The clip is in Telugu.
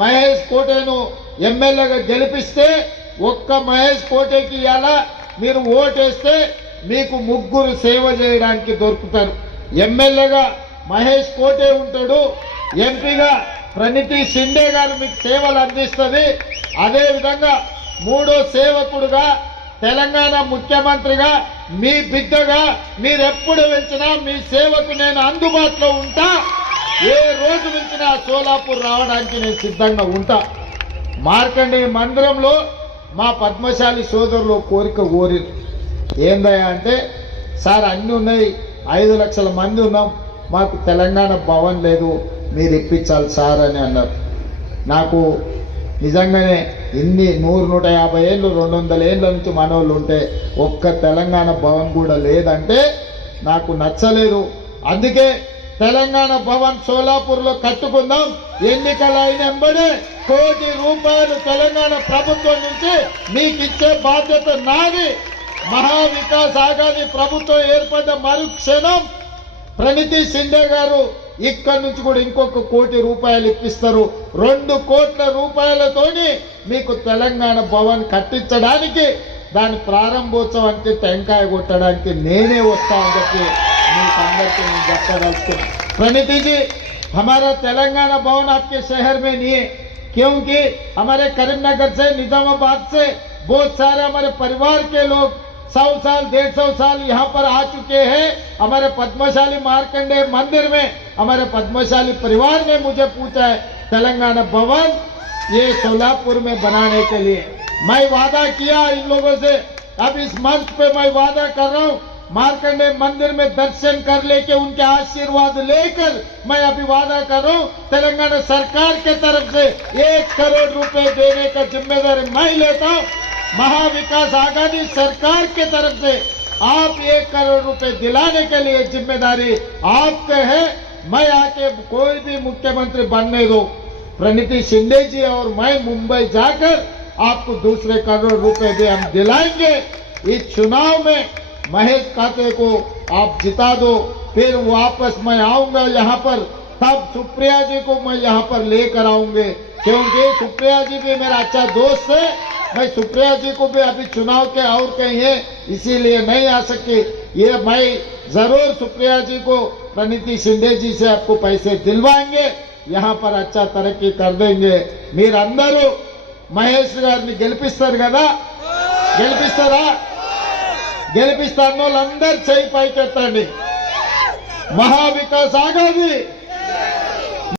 మహేష్ కోటేను ఎమ్మెల్యేగా గెలిపిస్తే ఒక్క మహేష్ కోటేకి ఇలా మీరు ఓటేస్తే మీకు ముగ్గురు సేవ చేయడానికి దొరుకుతారు. ఎమ్మెల్యేగా మహేష్ కోటే ఉంటాడు, ఎంపీగా ప్రణితి షిండే గారు మీకు సేవలు అందిస్తుంది. అదేవిధంగా మూడో సేవకుడుగా తెలంగాణ ముఖ్యమంత్రిగా మీ బిడ్డగా మీరెప్పుడు వెంచినా మీ సేవకు నేను అందుబాటులో ఉంటా. ఏ రోజు వెంచినా సోలాపూర్ రావడానికి నేను సిద్ధంగా ఉంటా. మార్కండేయ మందిరంలో మా పద్మశాలి సోదరులు కోరిక కోరిరు. ఏందయ్యా అంటే, సార్ అన్నీ ఉన్నాయి, 5 లక్షల మంది ఉన్నాం, మాకు తెలంగాణ భవన్ లేదు, మీరు ఇప్పించాలి సార్ అని అన్నారు. నాకు నిజంగానే ఇన్ని 100-150 ఏళ్ళు 200 ఏళ్ళ నుంచి మనోళ్ళు ఉంటే ఒక్క తెలంగాణ భవన్ కూడా లేదంటే నాకు నచ్చలేదు. అందుకే తెలంగాణ భవన్ సోలాపూర్లో కట్టుకుందాం. ఎన్నికలు అయిన వెంబడే ₹1 కోటి తెలంగాణ ప్రభుత్వం నుంచి మీకు ఇచ్చే బాధ్యత నాది. మహావికాస్ ఆఘాది ప్రభుత్వం ఏర్పడ్డ మరుక్షణం ప్రణితి షిండే గారు ఇక్కడి నుంచి కూడా ఇంకొక ₹1 కోటి ఇప్పిస్తారు. ₹2 కోట్లతోని మీకు తెలంగాణ భవన్ కట్టించడానికి, దాని ప్రారంభోత్సవానికి టెంకాయ కొట్టడానికి నేనే వస్తా అని చెప్పి మీకు అందరికీ నేను చెప్పదలుచుకున్నా. प्रणीति जी, हमारा तेलंगाना भवन आपके शहर में नहीं है, क्योंकि हमारे करीमनगर से, निजामाबाद से बहुत सारे हमारे परिवार के लोग 100 साल 150 साल यहाँ पर आ चुके हैं. हमारे पद्मशाली मार्कंडेय मंदिर में हमारे पद्मशाली परिवार ने मुझे पूछा है तेलंगाना भवन ये सोलापुर में बनाने के लिए. मैं वादा किया इन लोगों से, अब इस मंच पे मैं वादा कर रहा हूँ, मार्कंडेय मंदिर में दर्शन कर लेके उनके आशीर्वाद लेकर मैं अभी वादा कर रहा हूँ, तेलंगाना सरकार के तरफ से 1 करोड़ रुपए देने का जिम्मेदारी मैं लेता हूँ. महाविकास आघाड़ी सरकार के तरफ से आप 1 करोड़ रुपए दिलाने के लिए जिम्मेदारी आपके है. मैं आके कोई भी मुख्यमंत्री बनने दो, प्रणिति शिंदे जी और मैं मुंबई जाकर आपको 2 करोड़ रुपए दे हम दिलाएंगे. इस चुनाव में महेश काते को आप जिता दो, फिर वापस मैं आऊंगा यहाँ पर, तब सुप्रिया जी को मैं यहाँ पर लेकर आऊंगे, क्योंकि सुप्रिया जी भी मेरा अच्छा दोस्त है. मैं सुप्रिया जी को भी अभी चुनाव के और कहीं है इसीलिए नहीं आ सके. ये मैं जरूर सुप्रिया जी को प्रणिति शिंदे जी से आपको पैसे दिलवाएंगे, यहाँ पर अच्छा तरक्की कर देंगे. మీరందరూ మహేష్ గారిని గెలిపిస్తారు కదా, గెలిపిస్తారా? గెలిపిస్తాను వాళ్ళందరూ చేయి పైకెత్తండి. మహావికాస్ ఆఘాది